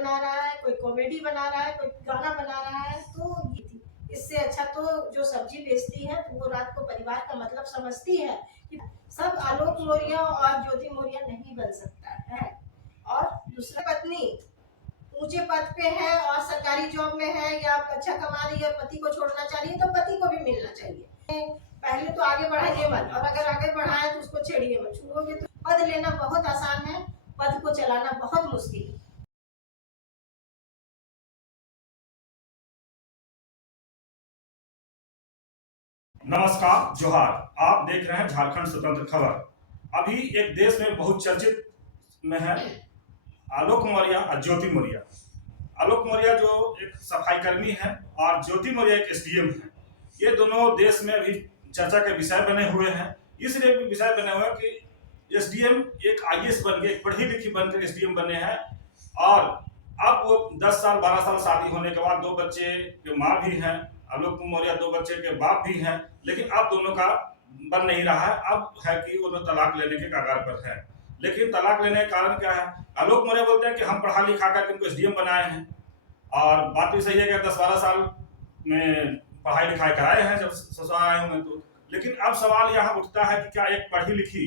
बना रहा है, कोई कॉमेडी बना रहा है, कोई गाना बना रहा है, तो ये थी। इससे अच्छा तो जो सब्जी बेचती है तो वो रात को परिवार का मतलब समझती है कि सब आलोक मौर्य और ज्योति मौर्य नहीं बन सकता है। और दूसरा, पत्नी ऊंचे पद पे है और सरकारी जॉब में है या अच्छा कमा रही है, पति को छोड़ना चाह रही है, तो पति को भी मिलना चाहिए। पहले तो आगे बढ़ाइए मत, और अगर आगे बढ़ाए तो उसको छेड़िए मत। छुओगे तो पद लेना बहुत आसान है, पद को चलाना बहुत मुश्किल है। नमस्कार, जोहार। आप देख रहे हैं झारखंड स्वतंत्र खबर। अभी एक देश में बहुत चर्चित में है आलोक मौर्य और ज्योति मौर्य। आलोक मौर्य जो एक सफाई कर्मी है और ज्योति मौर्य एक एसडीएम है। ये दोनों देश में अभी चर्चा के विषय बने हुए हैं। इसलिए भी विषय बने हुए हैं कि एसडीएम एक आईएएस बन के, एक पढ़ी लिखी बनकर एसडीएम बने हैं, और अब वो 10 साल 12 साल शादी होने के बाद 2 बच्चे के माँ भी हैं। आलोक मौर्य 2 बच्चे के बाप भी हैं, लेकिन अब दोनों का बन नहीं रहा है। अब है कि वो तलाक लेने के कगार पर है। लेकिन तलाक लेने का कारण क्या है? आलोक मौर्य बोलते हैं कि हम पढ़ा लिखा कर इनको एसडीएम बनाए हैं, और बात भी सही है कि 10-12 साल में पढ़ाई लिखाई कराए हैं जब ससुराल आए होंगे तो। लेकिन अब सवाल यहाँ उठता है कि क्या एक पढ़ी लिखी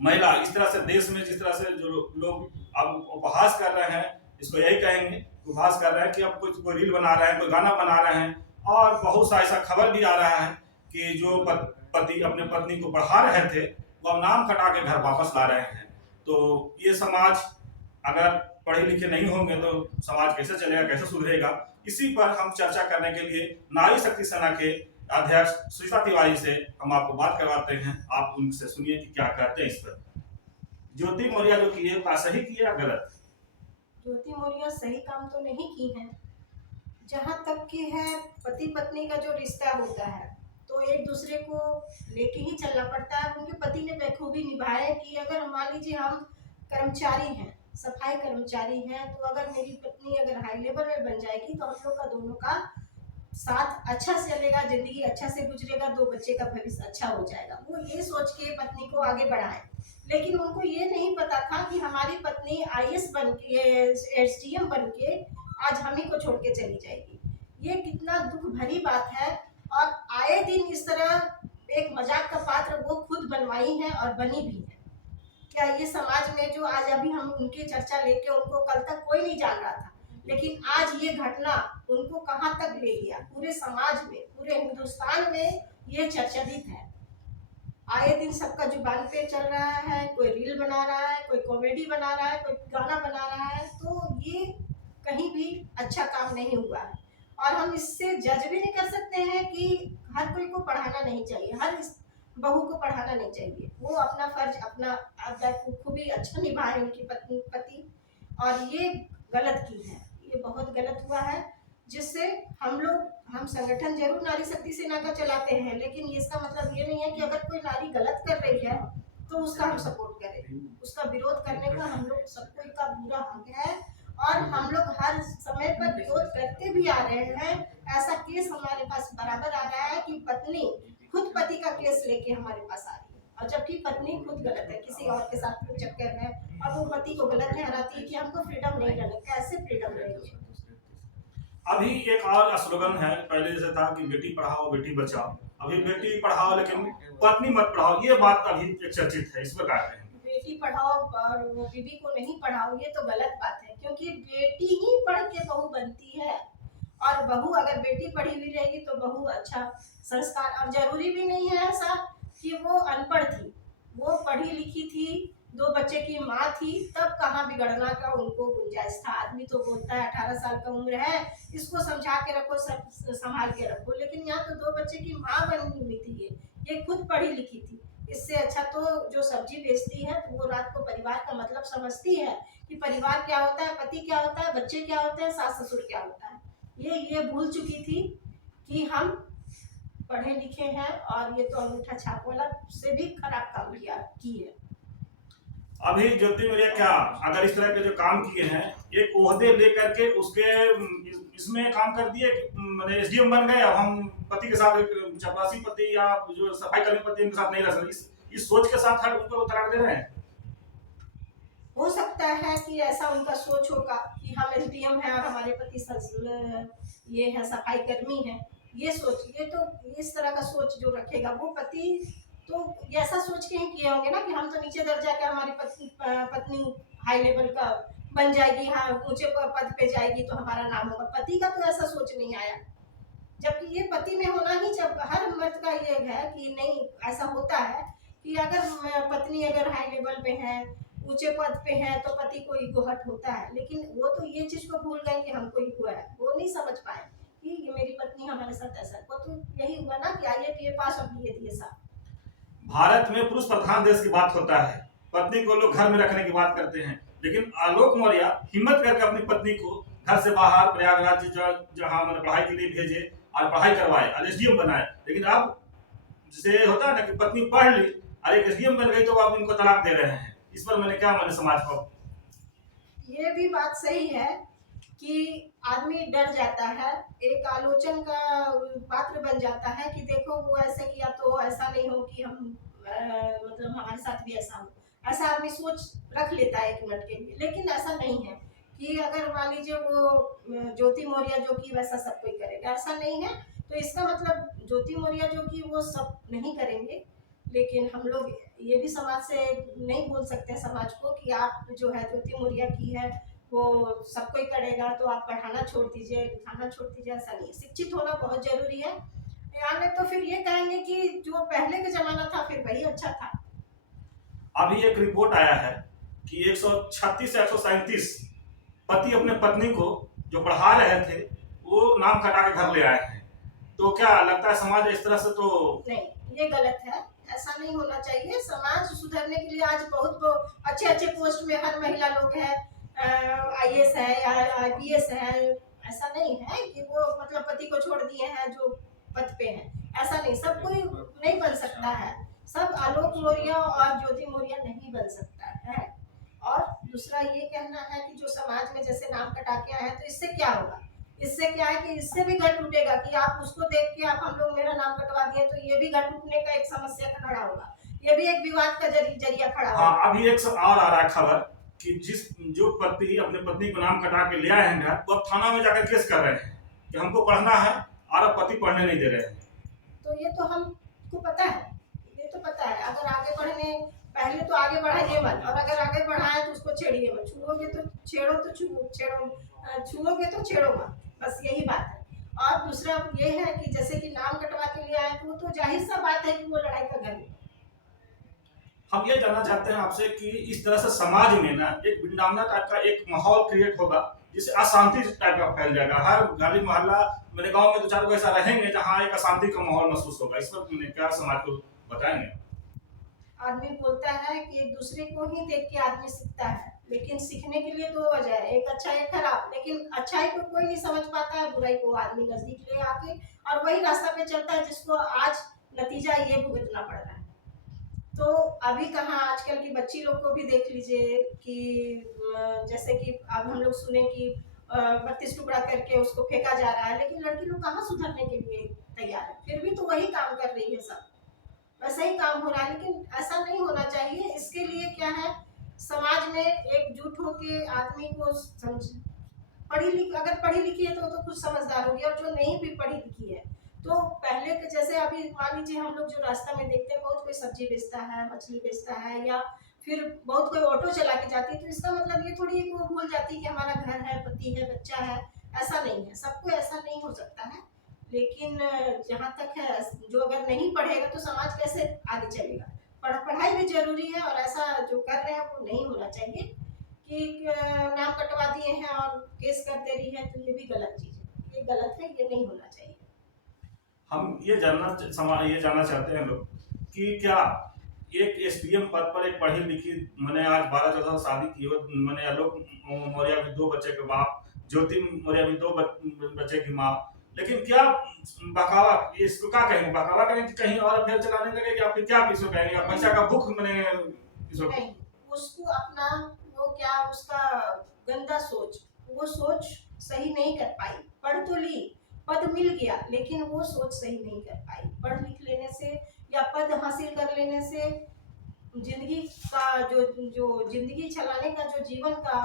महिला इस तरह से देश में, जिस तरह से जो लोग अब उपहास कर रहे हैं, इसको यही कहेंगे, उपहास कर रहे हैं कि अब कोई रील बना रहे हैं, कोई गाना बना रहे हैं, और बहुत सा ऐसा खबर भी आ रहा है कि जो पति अपने पत्नी को पढ़ा रहे थे वो अब नाम कटा के घर वापस ला रहे हैं। तो ये समाज अगर पढ़े लिखे नहीं होंगे तो समाज कैसे चलेगा, कैसे सुधरेगा? इसी पर हम चर्चा करने के लिए नारी शक्ति सेना के अध्यक्ष सुचिता तिवारी से हम आपको बात करवाते हैं। आप उनसे सुनिए कि क्या कहते हैं इस पर। ज्योति मौर्य जो किए क्या सही किए या गलत? ज्योति मौर्य सही काम तो नहीं की है। जहाँ तक की है, पति पत्नी का जो रिश्ता होता है तो एक दूसरे को लेके ही चलना पड़ता है। उनके पति ने बखूबी निभाया कि अगर मान लीजिए हम कर्मचारी हैं, सफाई कर्मचारी हैं, तो अगर मेरी पत्नी अगर हाई लेवल में बन जाएगी तो हम लोग का दोनों का साथ अच्छा से चलेगा, जिंदगी अच्छा से गुजरेगा, 2 बच्चे का भविष्य अच्छा हो जाएगा। वो ये सोच के पत्नी को आगे बढ़ाए। लेकिन उनको ये नहीं पता था कि हमारी पत्नी आईएएस बन के, एसडीएम बन के आज हम ही को छोड़ के चली जाएगी। ये कितना दुख भरी बात है। और आए दिन इस तरह एक मजाक का पात्र वो खुद बनवाई है और बनी भी है। क्या ये समाज में जो आज अभी हम उनकी चर्चा लेके, उनको कल तक कोई नहीं जान रहा था, लेकिन आज ये घटना उनको कहां तक ले गया? पूरे समाज में, पूरे हिंदुस्तान में ये चर्चित है। आए दिन सबका जुबान पे चल रहा है, कोई रील बना रहा है, कोई कॉमेडी बना रहा है, कोई गाना बना रहा है, तो ये कहीं भी अच्छा काम नहीं हुआ है। और हम इससे जज भी नहीं कर सकते हैं कि हर कोई को पढ़ाना नहीं चाहिए, हर बहू को पढ़ाना नहीं चाहिए। वो अपना फर्ज, अपना खूबी अच्छा निभाए उनकी पति, और ये गलत की है, ये बहुत गलत हुआ है। जिससे हम संगठन जरूर नारी शक्ति सेना का चलाते हैं, लेकिन इसका मतलब ये नहीं है कि अगर कोई नारी गलत कर रही है तो उसका हम सपोर्ट करें। उसका विरोध करने का हम लोग सबको का पूरा हक है, और हम लोग हर समय पर विरोध करते भी आ रहे हैं। ऐसा केस हमारे पास बराबर आ रहा है कि पत्नी खुद पति का केस लेके हमारे पास आ रही है, और जबकि पत्नी खुद गलत है, किसी और के साथ चक्कर है, और वो पति को गलत ठहराती है कि हमको फ्रीडम नहीं रहने। कैसे फ्रीडम रहेगी? अभी एक और स्लोगन है, पहले जैसे था कि बेटी पढ़ाओ बेटी बचाओ, अभी बेटी पढ़ाओ लेकिन पत्नी मत पढ़ाओ। ये बात अभी चर्चित है, इस पर क्या कहें? बेटी पढ़ाओ और बीवी को नहीं पढ़ाओ, ये तो गलत बात है, क्योंकि बेटी ही पढ़ के बहू बनती है। और बहू अगर बेटी पढ़ी हुई रहेगी तो बहू अच्छा संस्कार, और जरूरी भी नहीं है ऐसा कि वो अनपढ़ थी, वो पढ़ी लिखी थी, 2 बच्चे की माँ थी, तब कहाँ बिगड़ना का उनको गुंजाइश था। आदमी तो बोलता है 18 साल का उम्र है, इसको समझा के रखो, सब संभाल के रखो, लेकिन यहाँ तो 2 बच्चे की माँ बनी हुई थी, ये खुद पढ़ी लिखी थी। इससे अच्छा तो जो सब्जी बेचती है तो वो रात को परिवार का मतलब समझती है कि परिवार क्या होता है, पति क्या होता है, बच्चे क्या होते हैं, सास ससुर क्या होता है। ये भूल चुकी थी कि हम पढ़े लिखे हैं, और ये तो अंगूठा छाप वाला से भी खराब काम की है। अभी ज्योति मौर्य क्या अगर इस तरह के जो काम किए हैं, एक ओहदे लेकर के उसके इसमें काम कर दिए, मैंने एसडीएम बन गए, अब हम पति के साथ चपरासी पति या जो सफाई कर्मी पति उनके साथ नहीं रह सकते, इस सोच के साथ हर उनको तलाक दे रहे हैं। हो सकता है कि ऐसा उनका सोच होगा कि हम एसडीएम हैं और हमारे पति ये है सफाई कर्मी है, ये सोच, ये तो इस तरह का सोच जो रखेगा वो पति तो ये ऐसा सोच के ही किए होंगे ना कि हम तो नीचे दर्जा के हमारी पत्नी हाई लेवल का बन जाएगी, हाँ ऊंचे पद पे जाएगी तो हमारा नाम होगा। पति का तो ऐसा सोच नहीं आया, जबकि ये पति में होना ही, जब हर मर्द का ये है कि नहीं, ऐसा होता है कि अगर पत्नी अगर हाई लेवल पे है, ऊंचे पद पे है, तो पति को ईगो हर्ट होता है। लेकिन वो तो ये चीज को भूल गए कि हमको ईगो है, वो नहीं समझ पाए कि ये मेरी पत्नी हमारे साथ ऐसा, वो तो यही हुआ ना कि IAPA पास और BA साहब। भारत में पुरुष प्रधान देश की बात होता है, पत्नी को लोग घर में रखने की बात करते हैं, लेकिन आलोक मौर्य हिम्मत करके अपनी पत्नी को घर से बाहर प्रयागराज जहाँ मैंने पढ़ाई के लिए भेजे और पढ़ाई करवाए और SDM बनाए। लेकिन अब जैसे होता है ना कि पत्नी पढ़ ली और एक SDM बन गई तो अब इनको तलाक दे रहे हैं। इस पर मैंने समाज को, ये भी बात सही है कि आदमी डर जाता है, एक आलोचन का पात्र बन जाता है कि देखो वो ऐसे किया तो ऐसा नहीं हो कि हम मतलब हमारे साथ भी ऐसा हो, ऐसा आदमी सोच रख लेता है 1 मिनट के लिए। लेकिन ऐसा नहीं है कि अगर मान लीजिए वो ज्योति मौर्य जो कि वैसा सब कोई करेगा, ऐसा नहीं है। तो इसका मतलब ज्योति मौर्य जो कि वो सब नहीं करेंगे, लेकिन हम लोग ये भी समाज से नहीं बोल सकते समाज को कि आप जो है ज्योति मौर्य की है वो सब कोई करेगा तो आप पढ़ाना छोड़ दीजिए, लिखाना छोड़ दीजिए, ऐसा नहीं। शिक्षित होना बहुत जरूरी है, यानी तो फिर ये कहेंगे कि जो पहले का जमाना था फिर वही अच्छा था। अभी एक रिपोर्ट आया है कि 136 से 137 पति अपने पत्नी को जो पढ़ा रहे थे वो नाम कटा के घर ले आए हैं। तो क्या लगता है समाज इस तरह से तो नहीं, ये गलत है, ऐसा नहीं होना चाहिए। समाज सुधरने के लिए आज बहुत अच्छे अच्छे पोस्ट में हर महिला लोग है, IAS है या IPS है। ऐसा नहीं है कि वो मतलब पति को छोड़ दिए हैं जो पद पे है, ऐसा नहीं। सब कोई नहीं बन सकता है, सब आलोक मौर्य और ज्योति मौर्य नहीं बन सकता है। और दूसरा ये कहना है कि जो समाज में जैसे नाम कटा के आए हैं तो इससे क्या होगा, इससे क्या है कि इससे भी घर टूटेगा कि आप उसको देख के आप हम लोग मेरा नाम कटवा दिए, तो ये भी घर टूटने का एक समस्या का खड़ा होगा, ये भी एक विवाद का जरिया खड़ा होगा। हाँ, अभी एक और आ रहा है खबर कि जो पति अपने पत्नी को नाम कटा के ले आए हैं घर, वो अब थाना में जाकर केस कर रहे हैं कि हमको पढ़ना है और अब पति पढ़ने नहीं दे रहे हैं। तो ये तो हमको पता है, ये तो पता है। अगर आगे बढ़ने, पहले तो आगे बढ़ाइए मत, और अगर आगे बढ़ाए तो उसको छेड़िए मत। छुओगे तो छेड़ो, तो छुओगे तो छेड़ो मत, बस यही बात है। और दूसरा ये है कि जैसे कि नाम कटवा के लिए आए तो वो तो जाहिर सा बात है कि वो लड़ाई का घर है। हम ये जानना चाहते हैं आपसे कि इस तरह से समाज में ना एक विडंबना टाइप का एक माहौल क्रिएट होगा जिससे अशांति टाइप का फैल जाएगा। हर गली मोहल्ला मेरे गांव में 2-4 ऐसा रहेंगे जहां एक अशांति का माहौल महसूस होगा। इस पर मैंने क्या समाज को बताएंगे? आदमी बोलता है कि एक दूसरे को ही देख के आदमी सीखता है, लेकिन सीखने के लिए 2 वजह है, एक अच्छा एक खराब। लेकिन अच्छाई को कोई नहीं समझ पाता है, बुराई को आदमी नजदीक ले आके और वही रास्ता पे चलता है जिसको आज नतीजा ये भुगतना पड़ रहा है। तो अभी कहाँ, आजकल की बच्ची लोग को भी देख लीजिए कि जैसे कि अब हम लोग सुने कि 32 टुकड़ा करके उसको फेंका जा रहा है, लेकिन लड़की लोग कहाँ सुधरने के लिए तैयार है, फिर भी तो वही काम कर रही है, सब वैसा ही काम हो रहा है। लेकिन ऐसा नहीं होना चाहिए। इसके लिए क्या है, समाज में एकजुट होके आदमी को समझ, अगर पढ़ी लिखी है तो कुछ समझदार होगी, और जो नहीं भी पढ़ी लिखी है तो पहले के जैसे अभी मान लीजिए हम लोग जो रास्ता में देखते हैं, बहुत कोई सब्जी बेचता है, मछली बेचता है, या फिर बहुत कोई ऑटो चला के जाती है, तो इसका मतलब ये थोड़ी वो भूल जाती है कि हमारा घर है, पति है, बच्चा है। ऐसा नहीं है, सबको ऐसा नहीं हो सकता है। लेकिन जहाँ तक है, जो अगर नहीं पढ़ेगा तो समाज कैसे आगे चलेगा। पढ़ाई भी जरूरी है, और ऐसा जो कर रहे हैं वो नहीं होना चाहिए कि नाम कटवा दिए हैं और केस करते रही है, तो ये भी गलत चीज है, ये गलत है, ये नहीं होना चाहिए। हम ये जानना चाहते हैं लोग कि क्या एक SDM पद पर एक पढ़ी लिखी, मैंने आज 12-14 शादी की हो, मैंने आलोक मौर्य भी 2 बच्चे के बाप, ज्योति मौर्य भी 2 बच्चे की माँ, लेकिन क्या बकावा, इसको क्या कहेंगे, बकावा करेंगे कहीं और अफेयर चलाने लगे, या फिर क्या किसको कहेंगे, पैसा का भूख मैंने नहीं, उसको अपना वो क्या, उसका गंदा सोच, वो सोच सही नहीं कर पाई। पढ़ तो ली, पद मिल गया, लेकिन वो सोच सही नहीं कर पाई। पढ़ लिख लेने से या पद हासिल कर लेने से जिंदगी का जो जो जिंदगी चलाने का जो जीवन का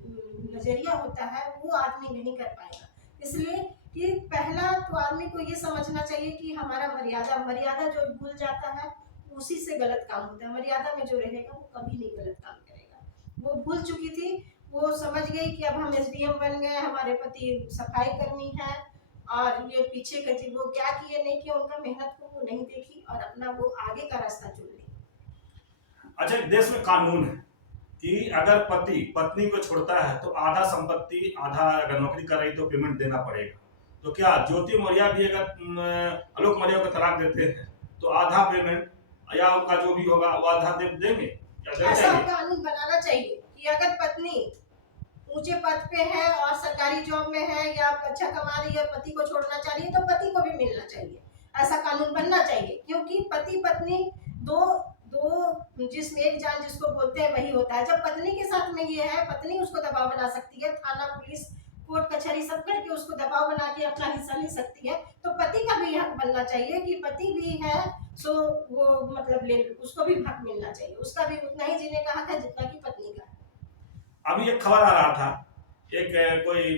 नजरिया होता है वो आदमी नहीं कर पाएगा। इसलिए कि पहला तो आदमी को ये समझना चाहिए कि हमारा मर्यादा मर्यादा जो भूल जाता है उसी से गलत काम होता है। मर्यादा में जो रहेगा वो कभी नहीं गलत काम करेगा। वो भूल चुकी थी, वो समझ गई कि अब हम एसडीएम बन गए, हमारे पति सफाई कर्मी है और ये पीछे का वो क्या किए नहीं किए उनका मेहनत को वो नहीं देखी और अपना वो आगे का रास्ता चुन ली। अच्छा, देश में कानून है कि अगर पति पत्नी को छोड़ता है तो आधा संपत्ति, आधा अगर नौकरी कर रही तो पेमेंट देना पड़ेगा। तो क्या ज्योति मौर्य भी अगर आलोक मौर्य को तलाक देते हैं तो आधा पेमेंट या उनका जो भी होगा वो आधा देंगे या देना ऐसा चाहिए? कानून बनाना चाहिए कि अगर पत्नी ऊंचे पद पे है और सरकारी जॉब में है या अच्छा कमा रही है, पति को छोड़ना चाह रही है तो पति को भी मिलना चाहिए। ऐसा कानून बनना चाहिए, क्योंकि पति पत्नी दो दो जिसमें एक जान जिसको बोलते हैं वही होता है। जब पत्नी के साथ में ये है, पत्नी उसको दबाव बना सकती है, थाना पुलिस कोर्ट कचहरी सब करके उसको दबाव बना के अपना हिस्सा ले सकती है। तो पति का भी हक बनना चाहिए कि पति भी है सो वो मतलब ले उसको भी हक मिलना चाहिए, उसका भी उतना ही जीने का हक है जितना कि पत्नी का है। अभी एक खबर आ रहा था, एक कोई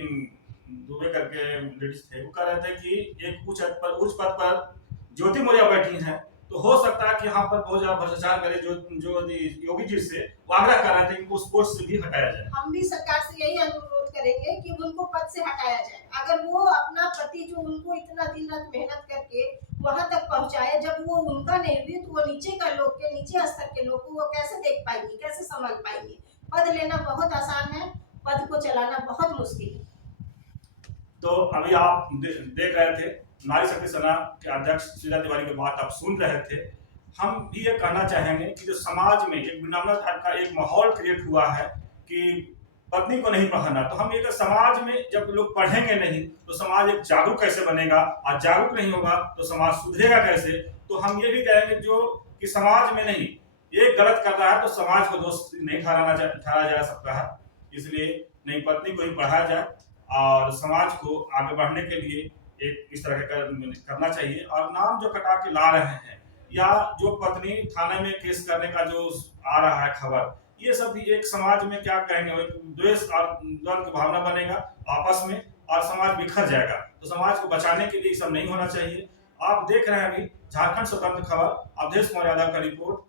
दुबे करके लेडीज थे, वो कह रहे थे कि एक उच्च पद पर ज्योति मौर्य बैठी हैं, तो हो सकता है कि यहाँ पर बहुत ज्यादा भ्रष्टाचार करे। जो योगी जी से वो आग्रह कर रहे थे कि उस पोस्ट से भी हटाया जाए। हम भी सरकार से यही अनुरोध करेंगे कि उनको पद से हटाया जाए। अगर वो अपना पति जो उनको इतना दिन रात मेहनत करके वहां तक पहुंचाए, जब वो उनका नहीं हुई तो वो नीचे का लोग के नीचे स्तर के लोग को वो कैसे देख पाएंगी, कैसे संभाल पाएंगी। पद लेना बहुत आसान है, पद को चलाना बहुत मुश्किल है। तो अभी आप देख रहे थे नारी शक्ति सेना के अध्यक्ष शीला तिवारी की बात आप सुन रहे थे। हम भी ये कहना चाहेंगे कि जो समाज में एक विनम्र टाइप का एक माहौल क्रिएट हुआ है कि पत्नी को नहीं पढ़ाना, तो हम एक समाज में जब लोग पढ़ेंगे नहीं तो समाज एक जागरूक कैसे बनेगा, और जागरूक नहीं होगा तो समाज सुधरेगा कैसे। तो हम ये भी कहेंगे जो कि समाज में नहीं, ये गलत कर रहा है तो समाज को दोष नहीं ठहराया जा सकता है। इसलिए नहीं, पत्नी को ही पढ़ाया जाए और समाज को आगे बढ़ने के लिए एक इस तरह करना चाहिए। और नाम जो कटा के ला रहे हैं या जो पत्नी थाने में केस करने का जो आ रहा है खबर, ये सब भी एक समाज में क्या कहेंगे, एक द्वेष और द्वंद की भावना बनेगा आपस में और समाज बिखर जाएगा। तो समाज को बचाने के लिए ये सब नहीं होना चाहिए। आप देख रहे हैं अभी झारखंड स्वतंत्र खबर, अवधेश मौर्य का रिपोर्ट।